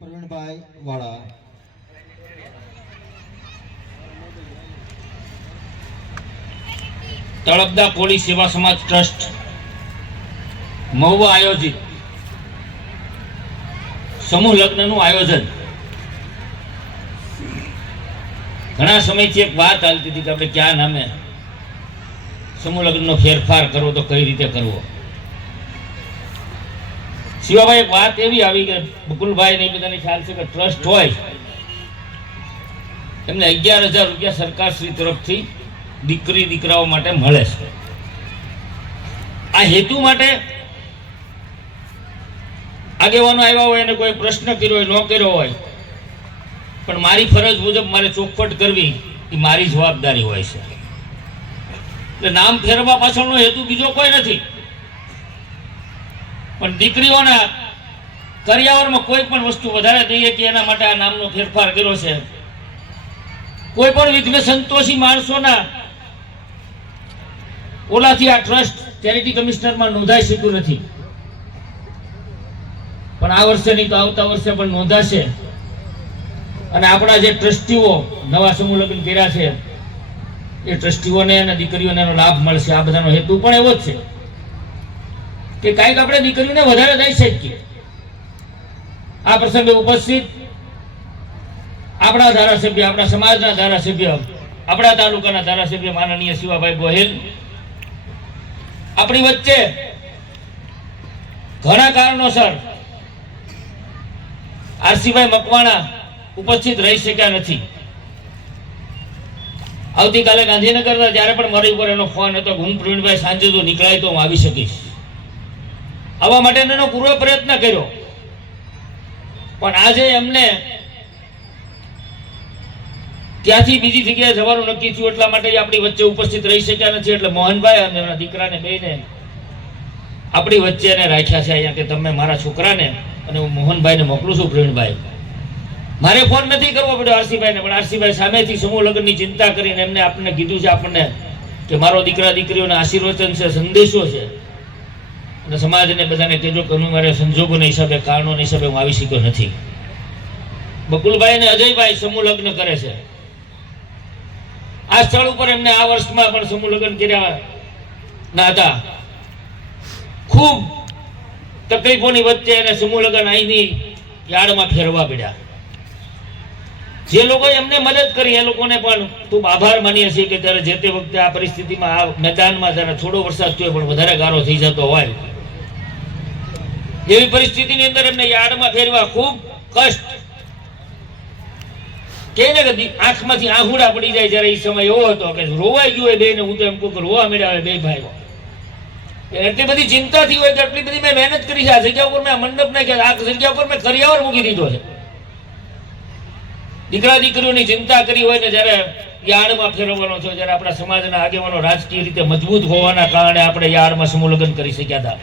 પ્રવીણભાઈ વાળા તળપદા કોળી સેવા સમાજ ટ્રસ્ટ મહુવા આયોજિત સમૂહ લગ્નનું આયોજન. ઘણા સમયથી એક વાત ચાલતી હતી કે આપણે ક્યાં નામે સમૂહ લગ્નનો ફેરફાર કરવો તો કઈ રીતે કરવો. શિવાભાઈ એક વાત એવી આવી કે બકુલભાઈ ને બધાને ખ્યાલ છે કે ટ્રસ્ટ હોય એમને 11,000 રૂપિયા સરકાર શ્રી તરફથી દીકરી દીકરાઓ માટે મળે છે. આ હેતુ માટે આગેવાનો આવ્યા હોય અને કોઈ પ્રશ્ન કર્યો હોય, ન કર્યો હોય, પણ મારી ફરજ મુજબ મારે ચોખવટ કરવી એ મારી જવાબદારી હોય છે. એટલે નામ ફેરવા પાછળનો હેતુ બીજો કોઈ નથી, પણ દીકરીઓના કરિયાવરમાં કોઈ પણ વસ્તુ વધારે દઈએ કે એના માટે આ નામનો ફેરફાર કર્યો છે. કોઈ પણ વિઘ્ન સંતોષી માણસોના ઓલાથી આ ટ્રસ્ટ ચેરિટી કમિશનરમાં નોંધાઈ શક્યું નથી, પણ આ વર્ષે નહીં તો આવતા વર્ષે પણ નોંધાશે. અને આપણા જે ટ્રસ્ટીઓ નવા સમૂહ લગ્ન કર્યા છે એ ટ્રસ્ટીઓને અને દીકરીઓને એનો લાભ મળશે. આ બધાનો હેતુ પણ એવો જ છે કે કાંઈક આપણે દીકરીઓને વધારે દઈ શકીએ. આ પ્રસંગે ઉપસ્થિત આપણા ધારાસભ્ય, આપણા સમાજના ધારાસભ્ય, આપણા તાલુકાના ધારાસભ્ય માનનીય શિવાભાઈ ગોહિલ આપણી વચ્ચે ઘણા કારણોસર આરસીભાઈ મકવાણા ઉપસ્થિત રહી શક્યા નથી. આવતીકાલે ગાંધીનગર હતા ત્યારે પણ મારી ઉપર એનો ફોન હતો કે હું પ્રવીણભાઈ સાંજે જો નીકળાય તો હું આવી શકીશ. આવવા માટે એનો પૂરો પ્રયત્ન કર્યો, પણ આજે એમને ત્યાંથી બીજી જગ્યાએ જવાનું નક્કી થયું એટલા માટે આપણી વચ્ચે ઉપસ્થિત રહી શક્યા નથી. એટલે મોહનભાઈ અને એના દીકરાને બેને આપણી વચ્ચે એને રાખ્યા છે અહીંયા કે તમે મારા છોકરાને અને હું મોહનભાઈને મોકલું છું. પ્રવીણભાઈ મારે ફોન નથી કરવો પડ્યો આરસીભાઈને, પણ આરસીભાઈ સામેથી સમૂહ લગ્નની ચિંતા કરીને એમને આપણને કીધું છે આપણને કે મારો દીકરા દીકરીઓને આશીર્વચન છે, સંદેશો છે, અને સમાજને બધાને કહેજો કે હું મારે સંજોગોના હિસાબે, કારણોના હિસાબે હું આવી શક્યો નથી. બકુલભાઈ અને અજયભાઈ સમૂહ લગ્ન કરે છે. આ સ્થળ ઉપર એમને આ વર્ષમાં પણ સમૂહ લગ્ન કર્યા ના હતા. ખૂબ તકલીફોની વચ્ચે એને સમૂહ લગ્ન અહીંની યાર્ડમાં ફેરવા પડ્યા. જે લોકોએ એમને મદદ કરી એ લોકોને પણ ખૂબ આભાર માનીએ છીએ કે ત્યારે જે તે વખતે આ પરિસ્થિતિમાં આ મેદાનમાં જ્યારે થોડો વરસાદ થયો પણ વધારે ગારો થઈ જતો હોય એવી પરિસ્થિતિની અંદર એમને યાર્ડમાં ફેરવા ખૂબ કષ્ટ કે આંખમાંથી આહુડા પડી જાય. જ્યારે એ સમય એવો હતો કે રોવાઈ ગયું હોય બેને, હું તો એમ કહું કે રોવા મળ્યા હોય બે ભાઈ. એટલી બધી ચિંતાથી હોય કે એટલી બધી મેં મહેનત કરી છે. આ જગ્યા ઉપર મેં મંડપ નાખ્યા, આ જગ્યા ઉપર મેં કરિયાવર મૂકી દીધો છે. દીકરા દીકરીઓની ચિંતા કરી હોય ને જ્યારે યાર્ડમાં ફેરવવાનો થયો, જ્યારે આપણા સમાજના આગેવાનો રાજકીય રીતે મજબૂત હોવાના કારણે આપણે યાર્ડમાં સમૂહ લગ્ન કરી શક્યા હતા.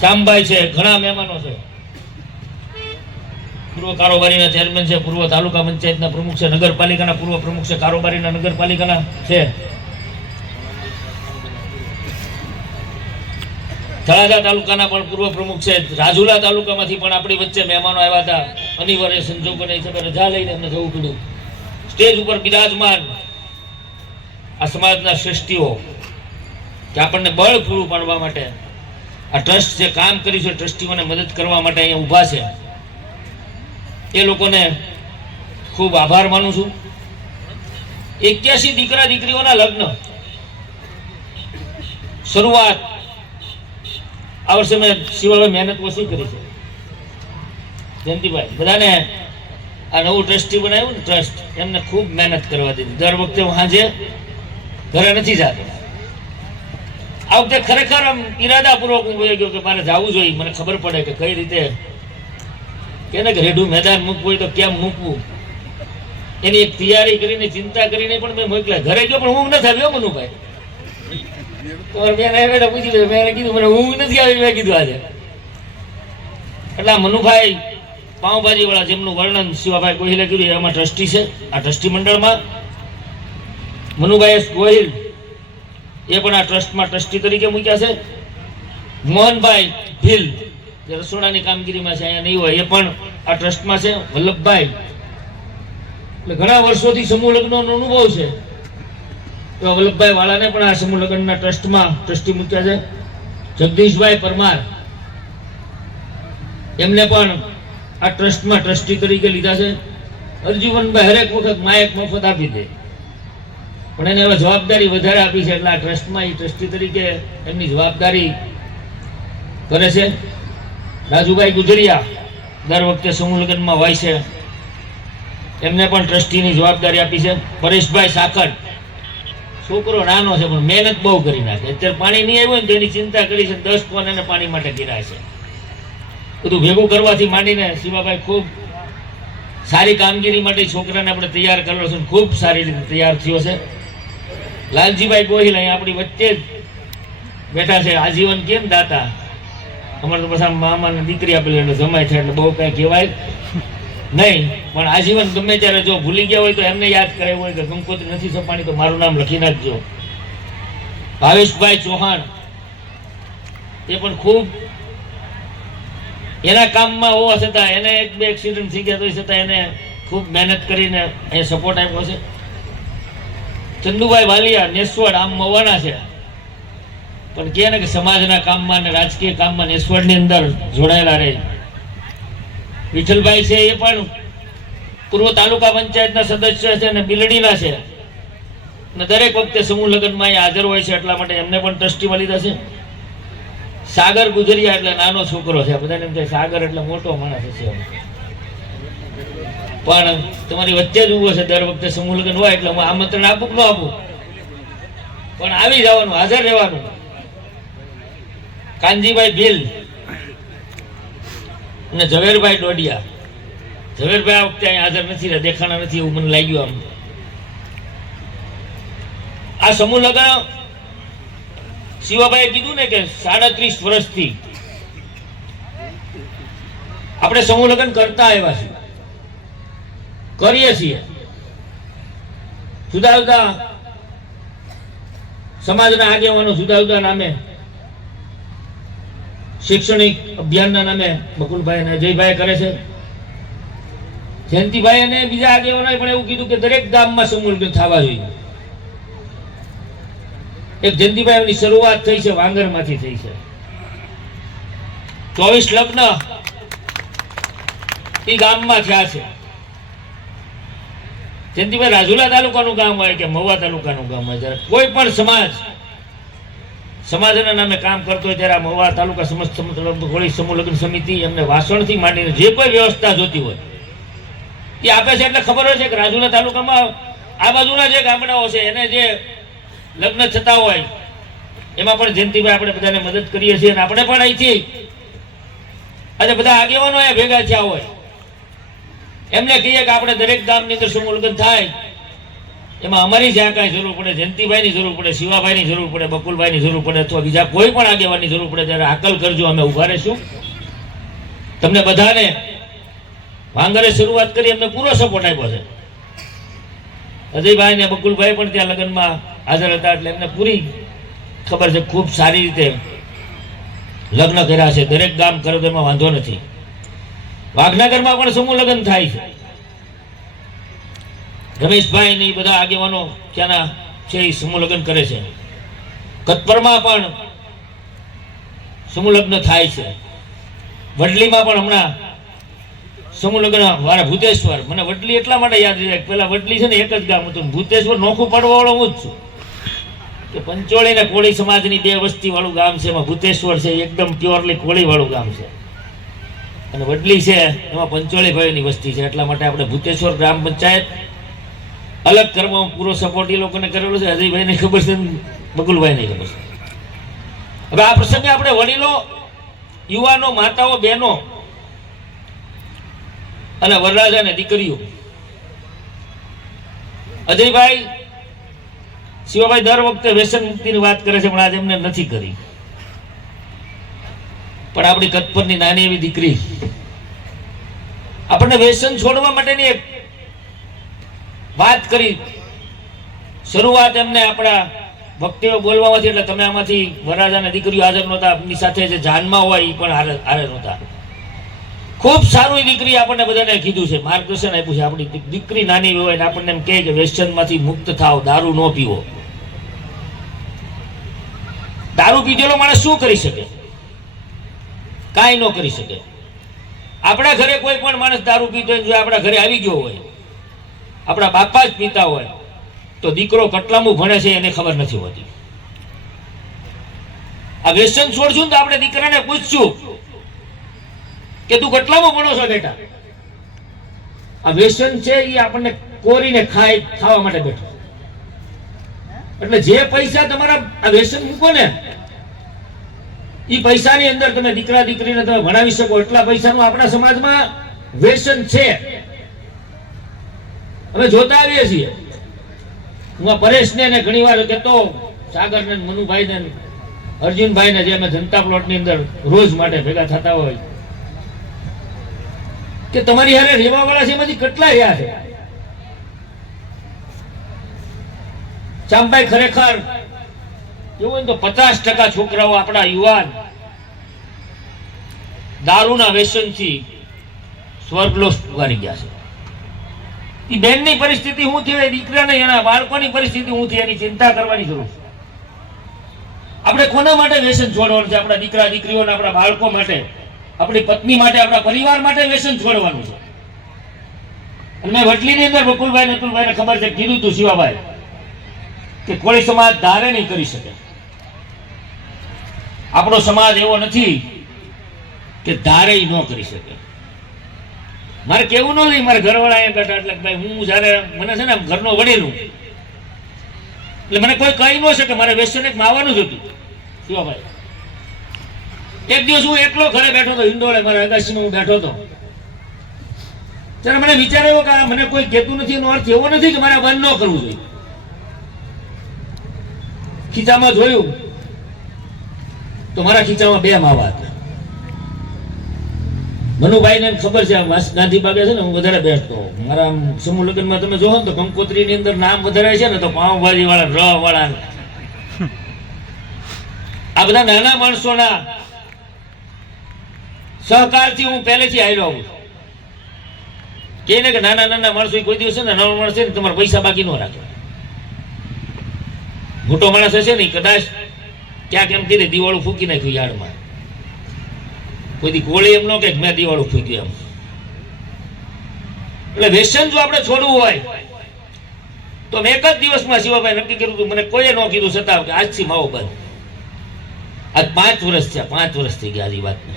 શ્યામભાઈ છે, ઘણા મહેમાનો છે, પૂર્વ કારોબારીના ચેરમેન છે, પૂર્વ તાલુકા પંચાયતના પ્રમુખ છે, નગરપાલિકાના પૂર્વ પ્રમુખ છે, કારોબારીના નગરપાલિકાના છે, તળાજા તાલુકાના પણ પૂર્વ પ્રમુખ છે, રાજુલા તાલુકામાંથી પણ આપણી વચ્ચે મહેમાનો આવ્યા હતા. અનિવાર્ય સંજોગોને હિસાબે રજા લઈને એમને જવું પડ્યું. સ્ટેજ ઉપર બિરાજમાન આ સમાજના શ્રેષ્ઠીઓ કે આપણને બળ પૂરું પાડવા માટે આ ટ્રસ્ટ જે કામ કર્યું છે, ટ્રસ્ટીઓને મદદ કરવા માટે અહીંયા ઊભા છે, એ લોકોને ખૂબ આભાર માનું છું. 81 દીકરા દીકરીઓના લગ્ન શરૂઆત આ વર્ષે મેં શિવાભાઈ મહેનત ઓછી કરી છે. જયંતિભાઈ બધાને આ નવું ટ્રસ્ટી બનાવ્યું ને ટ્રસ્ટ, એમને ખૂબ મહેનત કરવા દીધી. દર વખતે હું સાંજે ઘરે નથી જતો. આ વખતે ખરેખર આમ ઈરાદાપૂર્વક હું બોલી ગયો કે મારે જવું જોઈએ. મને ખબર પડે કે કઈ રીતે કે રેડું મેદાન મૂકવું હોય તો કેમ મૂકવું, એની એક તૈયારી કરીને ચિંતા કરીને પણ મેં મોકલ્યા. ઘરે ગયો પણ ઊંઘ નથી આવ્યો મનુભાઈ. મેં કીધું મને ઊંઘ નથી આવી. મેં કીધું આજે એટલે મનુભાઈ પાઉંભાજી વાળા જેમનું વર્ણન શિવાભાઈ ગોહિલે કર્યું એમાં ટ્રસ્ટી છે. આ ટ્રસ્ટી મંડળમાં મનુભાઈ ગોહિલ એ પણ આ ટ્રસ્ટમાં ટ્રસ્ટી તરીકે મૂક્યા છે. મોહનભાઈ ભીલ જે રસોડાની કામગીરીમાં છે અહીંયા નહીં હોય, એ પણ આ ટ્રસ્ટમાં છે. વલ્લભભાઈ એટલે ઘણા વર્ષોથી સમૂહ લગ્નનો અનુભવ છે, તો વલ્લભભાઈ વાળાને પણ આ સમૂહ લગ્નના ટ્રસ્ટમાં ટ્રસ્ટી મૂક્યા છે. જગદીશભાઈ પરમાર એમને પણ આ ટ્રસ્ટમાં ટ્રસ્ટી તરીકે લીધા છે. અરજીવનભાઈ હરેક વખત માયક મફત આપી દે, પણ એને હવે જવાબદારી વધારે આપી છે, એટલે આ ટ્રસ્ટમાં એ ટ્રસ્ટી તરીકે એમની જવાબદારી કરે છે. રાજુભાઈ ગુજરિયા દર વખતે સમૂહ લગ્નમાં હોય છે, એમને પણ ટ્રસ્ટીની જવાબદારી આપી છે. પરેશભાઈ સાકર, છોકરો નાનો છે પણ મહેનત બહુ કરી નાખે. અત્યારે પાણી નહીં આવ્યું ને તેની ચિંતા કરી છે, 10 કોણ એને પાણી માટે ગિરાય છે. બધું ભેગું કરવાથી માંડીને શિવાભાઈ ખૂબ સારી કામગીરી માટે છોકરાને આપણે તૈયાર કરેલો છે, ખૂબ સારી રીતે તૈયાર થયો છે. લાલજીભાઈ ગોહિલ અહીંયા આપણી વચ્ચે જ બેઠા છે. આજીવન કેમ દાતા, અમારે તો પછી મામાને દીકરી આપેલી એટલે જમાય છે, એટલે બહુ કઈ કહેવાય નહીં, પણ આજીવન ગમે ત્યારે જો ભૂલી ગયા હોય તો એમને યાદ કરાવ્યું હોય કે કંકોત્રી નથી સપાણી તો મારું નામ લખી નાખજો. ભાવેશભાઈ ચૌહાણ એ પણ ખૂબ એના કામમાં હોવા છતાં એને 1-2 એક્સિડન્ટ થઈ ગયા તો છતાં એને ખૂબ મહેનત કરીને એ સપોર્ટ આપ્યો છે. ચંદુભાઈ વાલિયા નેસવડ આમ મવાના છે, પણ કહે ને કે સમાજના કામમાં અને રાજકીય કામમાં નેસવડની અંદર જોડાયેલા રહે. વિઠ્ઠલભાઈ છે એ પણ પૂર્વ તાલુકા પંચાયતના સદસ્ય છે અને બિલડીના છે, અને દરેક વખતે સમૂહ લગ્નમાં હાજર હોય છે, એટલા માટે એમને પણ ટ્રસ્ટીમાં લીધા છે. સાગર ગુજરિયા એટલે નાનો છોકરો છે, બધાને એમ થાય સાગર એટલે મોટો માણસ છે, પણ તમારી વચ્ચે જ ઉભો છે. દર વખતે સમૂહ લગ્ન હોય એટલે હું આમંત્રણ આપું ન આપું, પણ આવી જવાનું, હાજર રહેવાનું. કાનજીભાઈ ભીલ અને ઝવેરભાઈ ડોડિયા. ઝવેરભાઈ આ વખતે અહીં હાજર નથી રહ્યા, દેખાણા નથી એવું મને લાગ્યું. આમ આ સમૂહ લગ્ન શિવાભાઈએ કીધું ને કે 37 વર્ષથી આપણે સમૂહ લગ્ન કરતા આવ્યા છીએ, કરીએ છીએ. જુદા જુદા સમાજના આગેવાનો જુદા જુદા નામે, શૈક્ષણિક અભિયાનના નામે બકુલભાઈ અને અજયભાઈ કરે છે. જયંતિભાઈ અને બીજા આગેવાનોએ પણ એવું કીધું કે દરેક ગામમાં સમૂહ લગ્ન થવા જોઈએ. એક જયંતિભાઈની શરૂઆત થઈ છે, વાંગરમાંથી થઈ છે. 24 લગ્ન એ ગામમાં થયા છે. જયંતિભાઈ રાજુલા તાલુકાનું ગામ હોય કે મહુવા તાલુકાનું ગામ હોય, જ્યારે કોઈ પણ સમાજના નામે કામ કરતો હોય ત્યારે આ મહુવા તાલુકા હોળી સમૂહ લગ્ન સમિતિ એમને વાસણથી માંડીને જે કોઈ વ્યવસ્થા જોતી હોય એ આપે છે. એટલે ખબર હોય છે કે રાજુલા તાલુકામાં આ બાજુના જે ગામડાઓ છે એને જે લગ્ન થતા હોય એમાં પણ જયંતિભાઈ આપણે બધાને મદદ કરીએ છીએ, અને આપણે પણ અહીંથી આજે બધા આગેવાનો અહીંયા ભેગા થયા હોય એમને કહીએ કે આપણે દરેક ગામની અંદર સમૂહ લગ્ન થાય, એમાં અમારી જ્યાં કાંઈ જરૂર પડે, જયંતિભાઈની જરૂર પડે, શિવાભાઈની જરૂર પડે, બકુલભાઈની જરૂર પડે, અથવા બીજા કોઈ પણ આગેવાનની જરૂર પડે ત્યારે હાકલ કરજો, અમે ઉભા રહીશું. તમને બધાને વાંગરે શરૂઆત કરી એમને પૂરો સપોર્ટ આપ્યો છે. અજયભાઈ ને બકુલભાઈ પણ ત્યાં લગ્નમાં હાજર હતા, એટલે એમને પૂરી ખબર છે, ખૂબ સારી રીતે લગ્ન કર્યા છે. દરેક ગામ કરે તો એમાં વાંધો નથી. વાઘનગરમાં પણ સમૂહ લગ્ન થાય છે. રમેશભાઈ ને બધા આગેવાનો ત્યાંના છે એ સમૂહ લગ્ન કરે છે. કતપરમાં પણ સમૂહ લગ્ન થાય છે. વડલીમાં પણ હમણાં સમૂહ લગ્ન વાળા ભૂતેશ્વર, મને વડલી એટલા માટે યાદ રહે, પેલા વડલી છે ને એક જ ગામ હતું, ભૂતેશ્વર નોખું પડવા વાળો હું જ છું. કે પંચોળી ને કોળી સમાજની 2 વસ્તી વાળું ગામ છે. એમાં ભૂતેશ્વર છે એકદમ પ્યોરલી કોળી વાળું ગામ છે, અને વડલી છે એમાં પંચોળી ભાઈની વસ્તી છે. એટલા માટે આપણે ભૂતેશ્વર ગ્રામ પંચાયત અલગ કરવામાં પૂરો સપોર્ટ એ લોકોને કરેલો છે. અજયભાઈને ખબર છે, બકુલભાઈને ખબર છે. હવે આ પ્રસંગે આપણે વડીલો, યુવાનો, માતાઓ, બહેનો અને વરરાજા અને દીકરીઓ, અજયભાઈ શિવાભાઈ દર વખતે વ્યસન મુક્તિની વાત કરે છે, પણ આજે એમને નથી કરી. પણ આપણી કતપરની નાની એવી દીકરી આપણને વ્યસન છોડવા માટેની એક વાત કરી. શરૂઆત એમને આપણા ભક્તિઓ બોલવામાંથી એટલે તમે આમાંથી વરરાજાના દીકરીઓ હાજર નહોતા, આપની સાથે જે જાનમાં હોય એ પણ હારે નહોતા. ખૂબ સારું એ દીકરી આપણને બધાને કીધું છે, માર્ગદર્શન આપ્યું છે. આપણી દીકરી નાની હોય ને આપણને એમ કહે કે વ્યસનમાંથી મુક્ત થાવ, દારૂ ન પીવો. દારૂ પીધેલો માણસ શું કરી શકે? કાંઈ ન કરી શકે. આપણા ઘરે કોઈ પણ માણસ દારૂ પીતો હોય, જો આપણા ઘરે આવી ગયો હોય, આપણા બાપા જ પીતા હોય, તો દીકરો કેટલામું ભણે છે એને ખબર નથી હોતી. આ વ્યસન છોડશું ને તો આપણે દીકરાને પૂછશું કે તું કેટલામું ભણો છો બેટા? આ વ્યસન છે એ આપણને કોરીને ખાવા માટે બેઠો. એટલે જે પૈસા તમારા આ વ્યસન મૂકો ને, એ પૈસાની અંદર તમે દીકરા દીકરીને તમે ભણાવી શકો એટલા પૈસાનું આપણા સમાજમાં વ્યસન છે. અમે જોતા આવીએ છીએ. હું આ પરેશને ઘણી વાર કહેતો, સાગરને, મનુભાઈને, અર્જુનભાઈને, જે અમે જનતા પ્લોટની અંદર રોજ માટે ભેગા થતા હોય, કે તમારી હારે રહેવા વાળા છે એમાંથી કેટલા રહ્યા છે? ચાંપાઈ ખરેખર એવું હોય તો 50% છોકરાઓ આપણા યુવાન દારૂના વ્યસનથી સ્વર્ગલોક ઉગારી ગયા છે. એ બેનની પરિસ્થિતિ શું થઈ, દીકરાને એના બાળકોની પરિસ્થિતિ શું થઈ, એની ચિંતા કરવાની જરૂર છે. આપણે કોના માટે વ્યસન છોડવાનું છે? આપણા દીકરા દીકરીઓને, આપણા બાળકો માટે, આપણી પત્ની માટે, આપણા પરિવાર માટે વ્યસન છોડવાનું છે. અને મેં વટલીની અંદર બકુલભાઈ નતુલભાઈને ખબર છે કીધું તું શિવાભાઈ કે કોળી સમાજ ધારે નહીં કરી શકે. આપણો સમાજ એવો નથી કે ધારે ન કરી શકે. મારે કેવું ન નહીં, મારે ઘરવાળા એ બેઠા એટલે ભાઈ હું જયારે મને છે ને ઘરનો વડીલું એટલે મને કોઈ કહી ન શકે. મારે વ્યસન એક માવાનું જ હતું શિવાભાઈ. એક દિવસ હું એકલો ઘરે બેઠો હતો, હિંડોળે મારા અગાસીમાં હું બેઠો હતો. ત્યારે મને વિચાર આવ્યો કે મને કોઈ કહેતું નથી એનો અર્થ એવો નથી કે મારે બંધ ન કરવું જોઈએ. ખીચામાં જોયું તો મારા ખીચામાં 2 માવા હતા. મનુભાઈને ખબર છે ગાંધી બાગે છે ને હું વધારે બેસતો. મારા સમૂહ લગ્નમાં તમે જોવો ને તો કંકોત્રીની અંદર નામ વધારે છે ને તો પાવભાજી વાળા, ર વાળા, આ બધા નાના માણસોના સહકારથી હું પહેલેથી આવ્યો આવું. કે ને કે નાના માણસો કોઈ દિવસ છે ને, નાનો માણસ છે ને તમારે પૈસા બાકી ન રાખે. મોટો માણસ હશે ને કદાચ ક્યાંક એમ કીધે દિવાળું ફૂકી નાખ્યું યાર્ડમાં. કોઈ કોળી એમ ન કે મેં દિવાળું ફૂક્યું એમ. એટલે વ્યસન જો આપણે છોડવું હોય તો મેં એક જ દિવસમાં શિવાભાઈ નક્કી કર્યું હતું. મને કોઈએ ન કીધું છતાં કે આજથી માવો બંધ. આજ 5 વર્ષ થયા, 5 વર્ષ થઈ ગયા આ વાતને.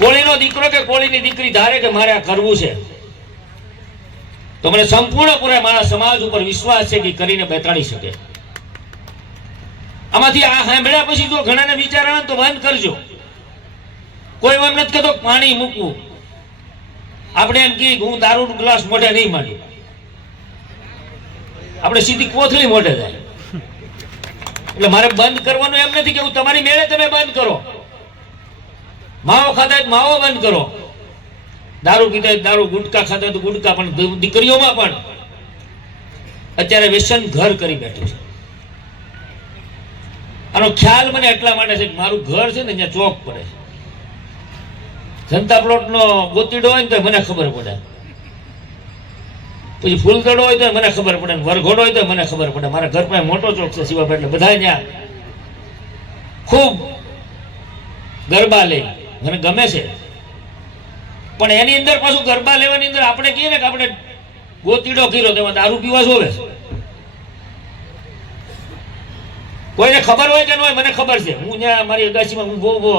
કોળીનો દીકરો કે કોળીની દીકરી ધારે કે મારે આ કરવું છે તો મને સંપૂર્ણપણે મારા સમાજ ઉપર વિશ્વાસ છે કે કરીને બેતાડી શકે. આમાંથી આ સાંભળ્યા પછી જો ઘણાને વિચાર આવે તો બંધ કરજો. કોઈ એમ નથી કહેતો પાણી મૂકવું. આપણે એમ કહીએ કે હું દારૂનો ગ્લાસ મોઢે નહીં માંડું, આપણે સીધી કોથળી મોઢે જાય. એટલે મારે બંધ કરવાનું એમ નથી કે હું તમારી મેળે તમે બંધ કરો. માવો ખાતા માવો બંધ કરો, દારૂ પીતા દારૂ, ગુટકા ખાતા તો ગુટકા. પણ દીકરીઓમાં પણ અત્યારે વ્યસન ઘર કરી બેઠું છે. આનો ખ્યાલ મને એટલા માટે છે કે મારું ઘર છે ને અહીંયા ચોક પડે છે. જનતા પ્લોટનો ગોતીડો હોય ને તો મને ખબર પડે, પછી ફૂલદડો હોય તો મને ખબર પડે, વરઘોડો હોય તો મને ખબર પડે. મારા ઘર પાસે મોટો ચોક છે શિવાભાઈ, એટલે બધા ત્યાં ખૂબ ગરબા લે, મને ગમે છે. પણ એની અંદર પાછું ગરબા લેવાની અંદર આપણે કહીએ ને કે આપણે ગોતીડો કર્યો, તેમાં દારૂ પીવા જોવે. કોઈને ખબર હોય કે ન હોય, મને ખબર છે. હું ત્યાં મારી અગાસીમાં હું બહુ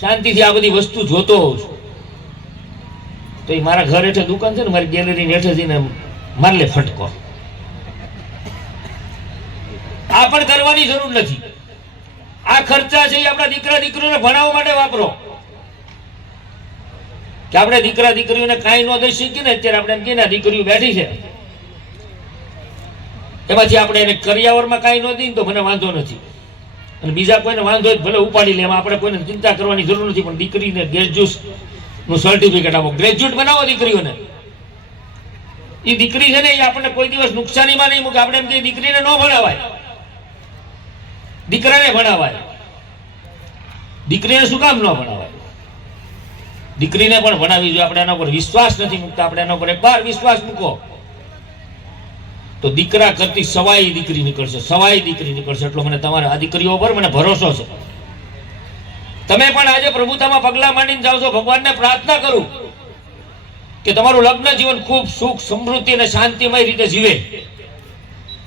શાંતિથી આ બધી વસ્તુ જોતો હોઉં છું. તો એ મારા ઘર હેઠળ દુકાન છે ને, મારી ગેલેરી હેઠળ જઈને માર લે ફટકો. આ પણ કરવાની જરૂર નથી. આ ખર્ચા છે એ આપણા દીકરા દીકરીઓને ભણાવવા માટે વાપરો. કે આપણે દીકરા દીકરીઓને કાંઈ ન દઈ શકીએ ને, અત્યારે આપણે એમ કહીએ ને દીકરીઓ બેઠી છે એમાંથી આપણે એને કરિયાવરમાં કાંઈ ન દઈએ તો મને વાંધો નથી, અને બીજા કોઈને વાંધો હોય ભલે ઉપાડી લે, એમાં આપણે કોઈને ચિંતા કરવાની જરૂર નથી. પણ દીકરીને ગ્રેજ્યુએટનું સર્ટિફિકેટ આપો, ગ્રેજ્યુએટ બનાવો દીકરીઓને. એ દીકરી છે ને એ આપણને કોઈ દિવસ નુકસાનીમાં નહીં મૂકે. આપણે એમ કહીએ દીકરીને ન ભણાવાય, દીકરાને ભણાવાય. દીકરીને શું કામ ન ભણાવાય? દીકરીને પણ ભણાવી જોઈએ. આપણે એના ઉપર વિશ્વાસ નથી મૂકતા, આપણે એના ઉપર એકવાર વિશ્વાસ મૂકો તો દીકરા કરતી સવાઈ દીકરી નીકળશે, સવાઈ દીકરી નીકળશે. એટલો મને તમારા આ દીકરીઓ ઉપર મને ભરોસો છે. તમે પણ આજે પ્રભુતામાં પગલા માંડીને જાઓ છો. ભગવાનને પ્રાર્થના કરું કે તમારું લગ્ન જીવન ખૂબ સુખ સમૃદ્ધિ અને શાંતિમય રીતે જીવે,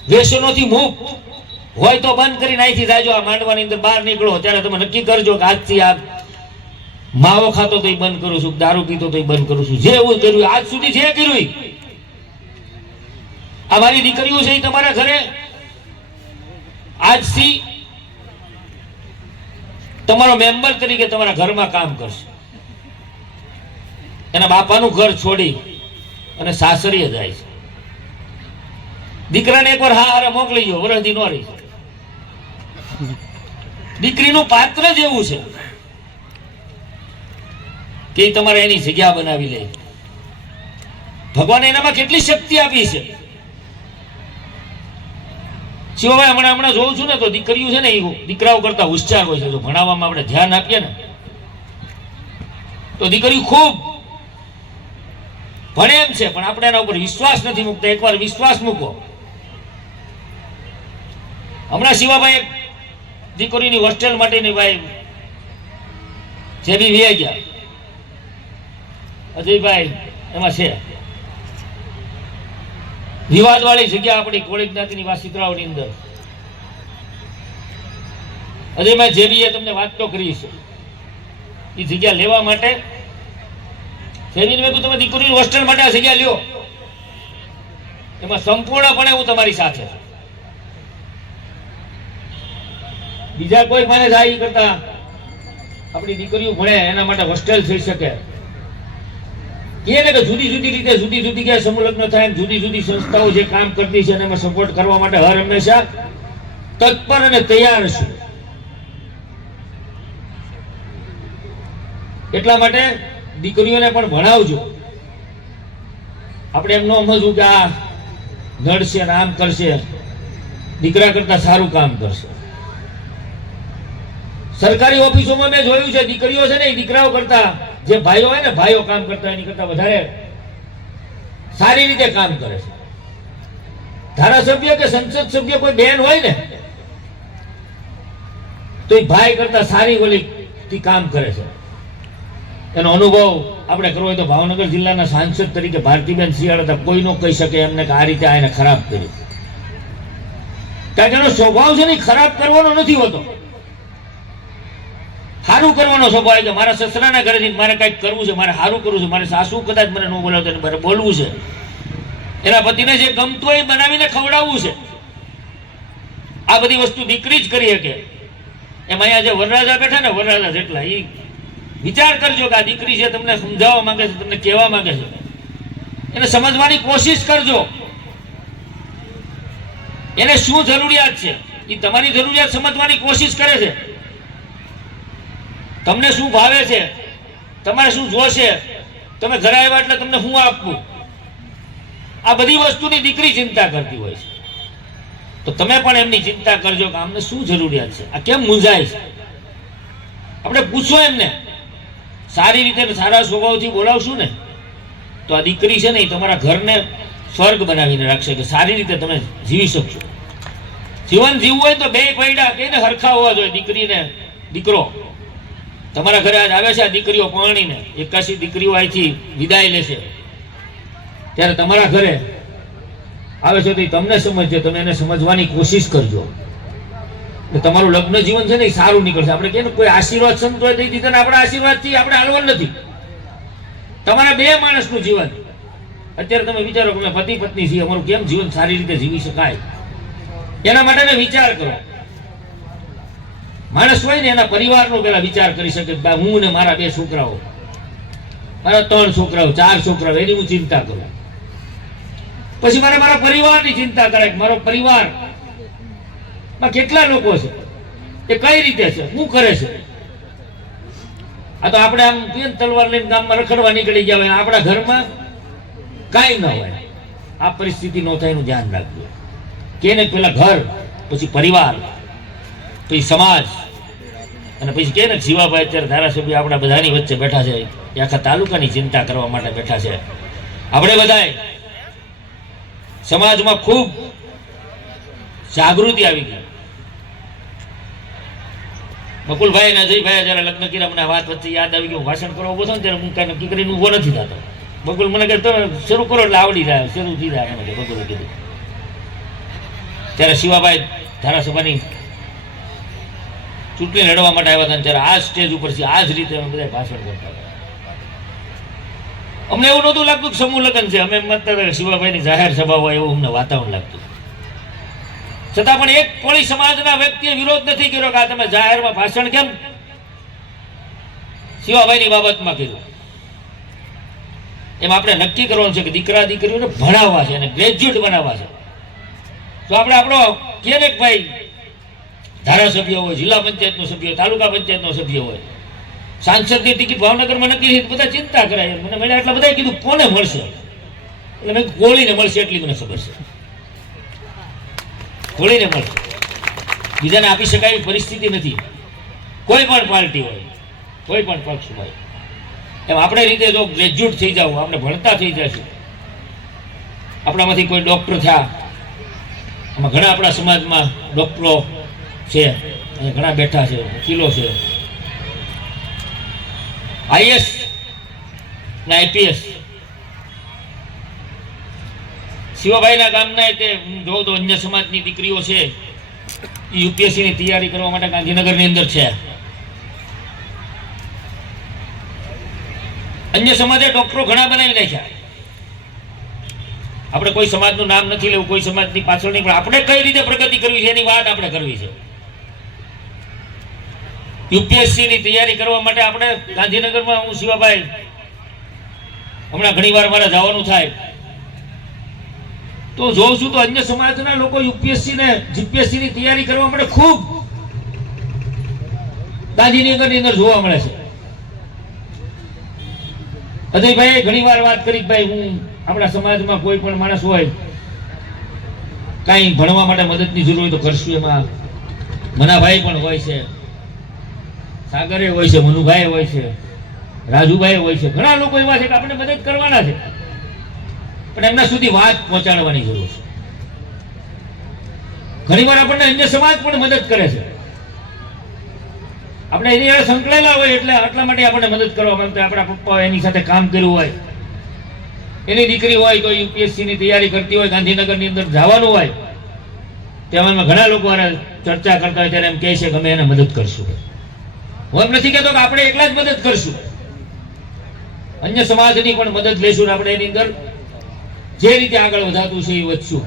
વ્યસનોથી મુક્ત હોય તો બંધ કરીને અહીંથી જાજો. આ માંડવાની અંદર બહાર નીકળો ત્યારે તમે નક્કી કરજો કે આજથી આ માવો ખાતો તો બંધ કરું છું, દારૂ પીતો તો બંધ કરું છું. જે એવું કર્યું આજ સુધી જે કર્યું આ મારી દીકરીઓ છે એ તમારા ઘરે આજથી તમારો મેમ્બર તરીકે તમારા ઘરમાં કામ કરશે. એના બાપાનું ઘર છોડી અને સાસરીએ જાય છે. દીકરાને એકવાર હા હારે મોકલી ગયો, વરદી નો રહી. દીકરીનું પાત્ર જ એવું છે કે તમારે એની જગ્યા બનાવી લે. ભગવાને એનામાં કેટલી શક્તિ આપી છે. શિવભાઈ હમણાં જોઉં છું ને તો દીકરીઓ છે ને એ દીકરાઓ કરતા હોશિયાર હોય છે. જો ભણાવવામાં આપણે ધ્યાન આપીએ ને તો દીકરીઓ ખૂબ ભણે એમ છે, પણ આપણે એના ઉપર વિશ્વાસ નથી મૂકતા. એકવાર વિશ્વાસ મૂકો. હમણાં શિવાભાઈ દીકરીની હોસ્ટેલ માટેની ભાઈ જે બી વી ગયા અજયભાઈ એમાં છે વિવાદ વાળી જગ્યા આપણી કોળી જ્ઞાતિની વાસિત્રાઓની અંદર. અજયભાઈ જેબીએ તમને વાત તો કરી છે એ જગ્યા લેવા માટે. જેબીને મેં તમે દીકરીની હોસ્ટેલ માટે આ જગ્યા લ્યો, એમાં સંપૂર્ણપણે હું તમારી સાથે છું. બીજા કોઈ મને જાય કરતા આપણી દીકરીઓ ભણે એના માટે હોસ્ટેલ થઈ શકે. કે જુદી જુદી રીતે જુદી જુદી ક્યાં સમૂહ લગ્ન થાય, જુદી જુદી સંસ્થાઓ જે કામ કરતી છે એમાં સપોર્ટ કરવા માટે હર હંમેશા તત્પર અને તૈયાર છે. એટલા માટે દીકરીઓને પણ ભણાવજો. આપણે એમ ન સમજવું કે આ નડશે ને આમ કરશે, દીકરા કરતા સારું કામ કરશે. સરકારી ઓફિસોમાં મેં જોયું છે દીકરીઓ છે ને એ દીકરાઓ કરતા જે ભાઈઓ હોય ને ભાઈઓ કામ કરતા એની કરતા વધારે સારી રીતે કામ કરે છે. ધારાસભ્ય કે સંસદ સભ્ય કોઈ બેન હોય ને તો એ ભાઈ કરતા સારી ઓલી કામ કરે છે. એનો અનુભવ આપણે કરવો હોય તો ભાવનગર જિલ્લાના સાંસદ તરીકે ભારતીબેન શિયાળા કોઈ નો કહી શકે એમને કે આ રીતે આ એને ખરાબ કર્યું. કારણ કે એનો સ્વભાવ છે ને ખરાબ કરવાનો નથી હોતો, સારું કરવાનો સ્વભાવ કે મારા સસરાના ઘરેથી મારે કંઈક કરવું છે, મારે સારું કરવું છે, મારે સાસુ કદાચ મને ન બોલાવતો મારે બોલવું છે, એના પતિને જે ગમતું હોય બનાવીને ખવડાવવું છે. આ બધી વસ્તુ દીકરી જ કરી શકે. એમાં અહીંયા જે વરરાજા બેઠા ને વરરાજા જેટલા એ વિચાર કરજો કે આ દીકરી છે તમને સમજાવવા માંગે છે, તમને કહેવા માંગે છે, એને સમજવાની કોશિશ કરજો. એને શું જરૂરિયાત છે એ તમારી જરૂરિયાત સમજવાની કોશિશ કરે છે. તમને શું ભાવે છે, તમારે શું જોશે, તમે ઘરે આવ્યા એટલે તમને શું આપવું, આ બધી વસ્તુની દીકરી ચિંતા કરતી હોય છે. તો તમે પણ એમની ચિંતા કરજો કે અમને શું જરૂરિયાત છે, આ કેમ મૂંઝાય છે. આપણે પૂછો એમને, સારી રીતે સારા સ્વભાવથી બોલાવશું ને તો આ દીકરી છે ને એ તમારા ઘરને સ્વર્ગ બનાવીને રાખશે કે સારી રીતે તમે જીવી શકશો. જીવન જીવવું હોય તો બે પૈડા કઈને હરખા હોવા જોઈએ. દીકરીને દીકરો તમારા ઘરે આજ આવે છે, આ દીકરીઓ પરણીને 81 દીકરીઓ અહીંથી વિદાય લેશે ત્યારે તમારા ઘરે આવે છે તો તમને સમજજો, તમે એને સમજવાની કોશિશ કરજો. તમારું લગ્ન જીવન છે ને એ સારું નીકળશે. આપણે કહીએ ને કોઈ આશીર્વાદ સંતોએ દઈ દીધા ને આપણા આશીર્વાદથી આપણે હાલવાનું નથી. તમારા બે માણસનું જીવન અત્યારે તમે વિચારો કે અમે પતિ પત્ની છીએ, અમારું કેમ જીવન સારી રીતે જીવી શકાય એના માટે વિચાર કરો. માણસ હોય ને એના પરિવારનો પેલા વિચાર કરી શકે. હું ને મારા 2 છોકરાઓ, મારા 3 છોકરાઓ, 4 છોકરાઓ, એની હું ચિંતા કરું. પછી મારે મારા પરિવારની ચિંતા કરે કે મારો પરિવાર કેટલા લોકો છે, એ કઈ રીતે છે, શું કરે છે. આ તો આપણે આમ તલવાર લઈને ગામમાં રખડવા નીકળી ગયા હોય, આપણા ઘરમાં કાંઈ ન હોય. આ પરિસ્થિતિ ન થાય એનું ધ્યાન રાખજો. કે ને પેલા ઘર, પછી પરિવાર, પછી સમાજ, અને પછી કે ને શિવાભાઈ અત્યારે ધારાસભ્ય આપણા બધાની વચ્ચે બેઠા છે, એ આખા તાલુકાની ચિંતા કરવા માટે બેઠા છે. આપણે બધાએ સમાજમાં ખૂબ જાગૃતિ આવી ગઈ. બકુલભાઈ અને અજયભાઈ જયારે લગ્ન કર્યા, મને વાત વચ્ચે યાદ આવી ગયું, ભાષણ કરવા ઉભો થયો ને ત્યારે હું કઈ નક્કી કરીને ઉભો નથી થતો. બકુલ મને કહે તમે શરૂ કરો એટલે આવડી જાય, શરૂ થઈ જાય. મને બકુલે કીધું. ત્યારે શિવાભાઈ ધારાસભાની ચૂંટણી લડવા માટે આવ્યા હતા, ત્યારે આ સ્ટેજ ઉપરથી આ જ રીતે અમે બધા ભાષણ કરતા હતા. અમને એવું નહોતું લાગતું કે સમૂહ લગ્ન છે. અમે એમ માનતા હતા કે શિવાભાઈની જાહેર સભા હોય એવું અમને વાતાવરણ લાગતું. છતાં પણ એક કોળી સમાજના વ્યક્તિએ વિરોધ નથી કર્યો કે આ તમે જાહેરમાં ભાષણ કેમ શિવાભાઈની બાબતમાં કર્યું. એમ આપણે નક્કી કરવાનું છે કે દીકરા દીકરીઓને ભણાવવા છે અને ગ્રેજ્યુએટ બનાવવા છે. તો આપણે આપણો ક્યારેક ભાઈ ધારાસભ્ય હોય, જિલ્લા પંચાયતનો સભ્ય, તાલુકા પંચાયતનો સભ્ય હોય, સાંસદની ટિકિટ ભાવનગરમાં નક્કી થઈ, બધા ચિંતા કરાય. મને મળ્યા એટલે બધાએ કીધું કોને મળશે, એટલે મેં કોળીને મળશે એટલી મને ખબર છે. કોળીને મળશે, બીજાને આપી શકાય એવી પરિસ્થિતિ નથી. કોઈ પણ પાર્ટી હોય, કોઈ પણ પક્ષ હોય, એમ આપણે રીતે જો ગ્રેજ્યુએટ થઈ જાવ, આપણે ભણતા થઈ જશું. આપણામાંથી કોઈ ડૉક્ટર થયા, આમાં ઘણા આપણા સમાજમાં ડૉક્ટરો છે, અને ઘણા બેઠા છે, વકીલો છે, આઈએસ ને આઈપીએસ. શિવાભાઈના ગામના તે જોઉં તો અન્ય સમાજની દીકરીઓ છે, યુપીએસસીની તૈયારી કરવા માટે ગાંધીનગરની અંદર છે. અન્ય સમાજે ડોક્ટરો ઘણા બનાવી નાખ્યા. આપણે કોઈ સમાજનું નામ નથી લેવું, કોઈ સમાજની પાછળ નહીં, પણ આપણે કઈ રીતે પ્રગતિ કરવી છે એની વાત આપણે કરવી છે. યુપીએસસીની તૈયારી કરવા માટે આપણે ગાંધીનગરમાં, હું શિવાભાઈ હમણાં ઘણી વાર મારે જવાનું થાય તો જોઉં છું તો અન્ય સમાજના લોકો યુપીએસસી ને જીપીએસસી ની તૈયારી કરવા માટે ખૂબ ગાંધીનગરની અંદર જોવા મળે છે. અજયભાઈ ઘણી વાર વાત કરી ભાઈ હું આપણા સમાજમાં કોઈ પણ માણસ હોય કાંઈ ભણવા માટે મદદની જરૂર હોય તો કરશું. એમાં મનાભાઈ પણ હોય છે, સાગરે હોય છે, મનુભાઈ હોય છે, રાજુભાઈ હોય છે, ઘણા લોકો એવા છે કે આપણે મદદ કરવાના છે, પણ એમના સુધી વાત પહોંચાડવાની જરૂર છે. ઘણી વાર આપણને અન્ય સમાજ પણ મદદ કરે છે, આપણે એની સાથે સંકળાયેલા હોય એટલે આટલા માટે આપણને મદદ કરવા માંગતા. આપણા પપ્પા એની સાથે કામ કર્યું હોય, એની દીકરી હોય તો યુપીએસસી ની તૈયારી કરતી હોય, ગાંધીનગરની અંદર જવાનું હોય, તેમાં ઘણા લોકો ચર્ચા કરતા હોય ત્યારે એમ કહે છે કે અમે એને મદદ કરશું. હું એમ નથી કહેતો કે આપણે એકલા જ મદદ કરશું, અન્ય સમાજની પણ મદદ લેશું ને આપણે એની અંદર જે રીતે આગળ વધાતું છે એ વધશું.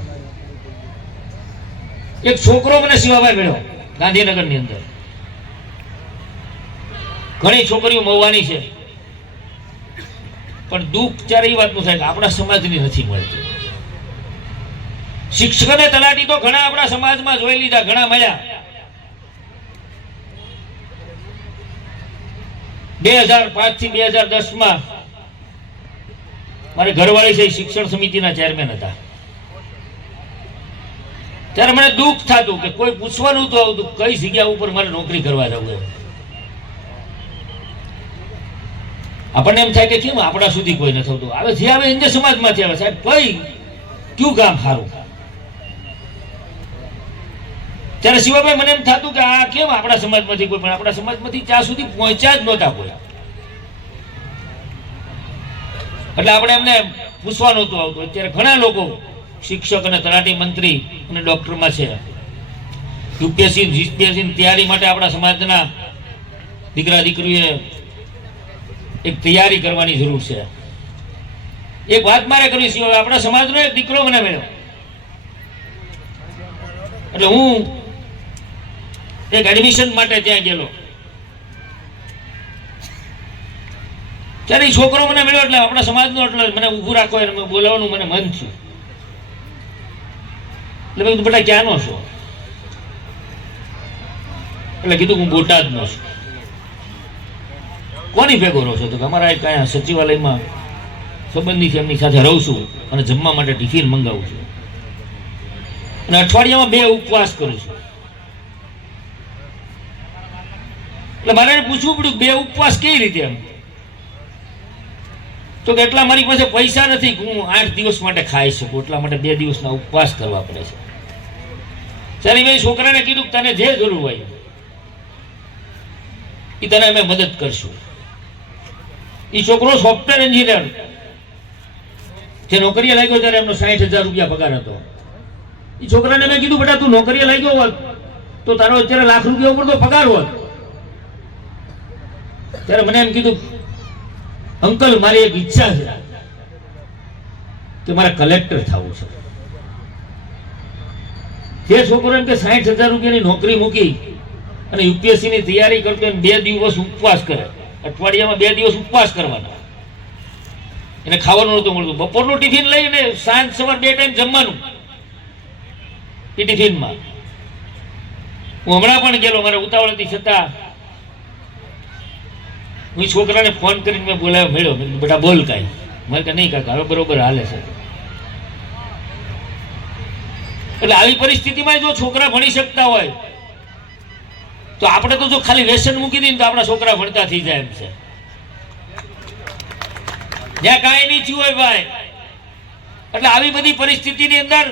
એક છોકરો મને શિવાભાઈ મળ્યો ગાંધીનગરની અંદર. ઘણી છોકરીઓ મવવાની છે, પણ દુઃખ ત્યારે એ વાતનું થાય કે આપણા સમાજની નથી મળતી. શિક્ષક અને તલાટી તો ઘણા આપણા સમાજમાં જોઈ લીધા, ઘણા મળ્યા. 2005 થી 2010 મારે ઘરવાળી છે શિક્ષણ સમિતિના ચેરમેન હતા. ત્યારે મને દુઃખ થતું કે કોઈ પૂછવાનું તો આવતું કઈ જગ્યા ઉપર મારે નોકરી કરવા જવું. આપણને એમ થાય કે કેમ આપણા સુધી કોઈ નથી થતું. હવે જે આવે અન્ય સમાજમાંથી આવે, સાહેબ કઈ કયું કામ સારું. ત્યારે શિવાભાઈ મને એમ થતું કે આ કેમ આપણા સમાજમાંથી કોઈ, પણ આપણા સમાજમાંથી ત્યાં સુધી પહોંચ્યા જ નહોતા કોઈ. એટલે આપણે એમને પૂછવા નહોતું આવતું. અત્યારે ઘણા લોકો શિક્ષક અને તલાટી મંત્રી અને ડોક્ટરમાં છે. યુપીએસસી જીપીએસસી તૈયારી માટે આપણા સમાજના દીકરા દીકરીએ એક તૈયારી કરવાની જરૂર છે. એક વાત મારે કરવી છે, આપણા સમાજનો એક દીકરો મને મળ્યો, એટલે હું એક એડમિશન માટે ત્યાં ગયેલો. ત્યારે છોકરો મને મળ્યો એટલે આપણા સમાજનો, એટલે મને ઊભું રાખો એને બોલાવવાનું મને મન થયું. એટલે મેં બેટા ક્યાંનો છો? એટલે કીધું હું બોટાદનો છું. કોની ભેગો રહો છો? તો અમારા એક અહીંયા સચિવાલયમાં સંબંધીથી એમની સાથે રહું છું અને જમવા માટે ટિફિન મંગાવું છું અને અઠવાડિયામાં 2 ઉપવાસ કરું છું. એટલે મારે એને પૂછવું પડ્યું 2 ઉપવાસ કેવી રીતે? એમ તો કે એટલા મારી પાસે પૈસા નથી કે હું 8 દિવસ માટે ખાઈ શકું, એટલા માટે 2 દિવસના ઉપવાસ કરવા પડે છે. ત્યારે મેં છોકરાને કીધું તને જે જરૂર હોય એ તને અમે મદદ કરશું. એ છોકરો સોફ્ટવેર એન્જિનિયર જે નોકરીએ લાગ્યો ત્યારે એમનો 60,000 રૂપિયા પગાર હતો. એ છોકરાને મેં કીધું બેટા તું નોકરીએ લાગ્યો હોત તો તારો અત્યારે લાખ રૂપિયા ઉપર તો પગાર હોત. ત્યારે મને એમ કીધું અંકલ મારી એક ઈચ્છા છે કે મારે કલેક્ટર થવું છે. જે છોકરો એમ કે 60,000 રૂપિયાની નોકરી મૂકી અને યુપીએસસી ની તૈયારી કરતો 2 દિવસ ઉપવાસ કરે, અઠવાડિયામાં 2 દિવસ ઉપવાસ કરવાના, એને ખાવાનું નહોતું મળતું, બપોરનું ટિફિન લઈને સાંજ સવાર 2 ટાઈમ જમવાનું એ ટિફિનમાં. હું હમણાં પણ ગયેલો, મારે ઉતાવળ હતી છતાં હું છોકરાને ફોન કરીને મેં બોલાવ્યો, મળ્યો, મેં કીધું બેટા બોલ કાંઈ. મારે કે નહીં કાકા હવે બરોબર હાલે છે. એટલે આવી પરિસ્થિતિમાં જો છોકરા ભણી શકતા હોય તો આપણે તો જો ખાલી વ્યસન મૂકી દઈએ તો આપણા છોકરા ભણતા થઈ જાય એમ છે. જ્યાં કાંઈ નહીં થયું હોય ભાઈ, એટલે આવી બધી પરિસ્થિતિની અંદર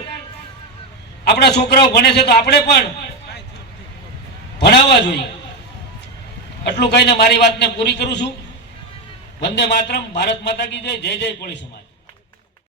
આપણા છોકરાઓ ભણે છે તો આપણે પણ ભણાવવા જોઈએ. આટલું કહીને મારી વાતને પૂરી કરું છું. વંદે માતરમ. ભારત માતા કી જય. જય જય કોળી સમાજ.